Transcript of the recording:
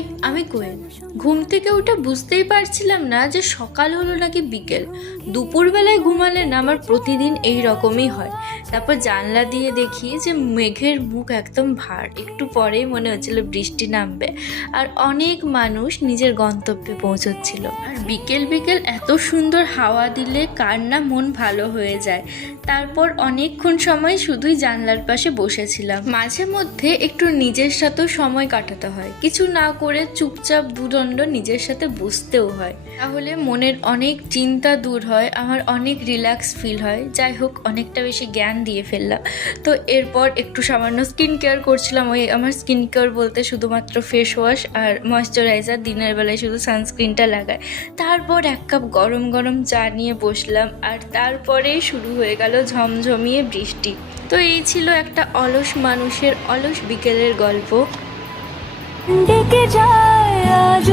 High, আমি কোয়েল। ঘুম থেকে উঠে বুঝতেই পারছিলাম না যে সকাল হলো নাকি বিকেল। দুপুরবেলায় ঘুমালে না আমার প্রতিদিন এই রকমই হয়। তারপর জানলা দিয়ে দেখি যে মেঘের মুখ একদম ভার, একটু পরেই মনে হচ্ছিল বৃষ্টি নামবে। আর অনেক মানুষ নিজের গন্তব্যে পৌঁছচ্ছিল। আর বিকেল বিকেল এত সুন্দর হাওয়া দিলে কার না মন ভালো হয়ে যায়। তারপর অনেকক্ষণ সময় শুধুই জানলার পাশে বসেছিলাম। মাঝে মধ্যে একটু নিজের সাথেও সময় কাটাতে হয়, কিছু না করে চুপচাপ দুদণ্ড নিজের সাথে বসতেও হয়, তাহলে মনের অনেক চিন্তা দূর হয়, আমার অনেক রিল্যাক্স ফিল হয়। যাই হোক, অনেকটা বেশি জ্ঞান দিয়ে ফেললাম। তো এরপর একটু সামান্য স্কিন কেয়ার করছিলাম। ওই আমার স্কিন কেয়ার বলতে শুধুমাত্র ফেস ওয়াশ আর ময়শ্চারাইজার, দিনের বেলায় শুধু সানস্ক্রিনটা লাগায়। তারপর এক কাপ গরম গরম চা নিয়ে বসলাম, আর তারপরেই শুরু হয়ে গেল ঝমঝমিয়ে বৃষ্টি। তো এই ছিল একটা অলস মানুষের অলস বিকেলের গল্প। ডেকে যায় আজ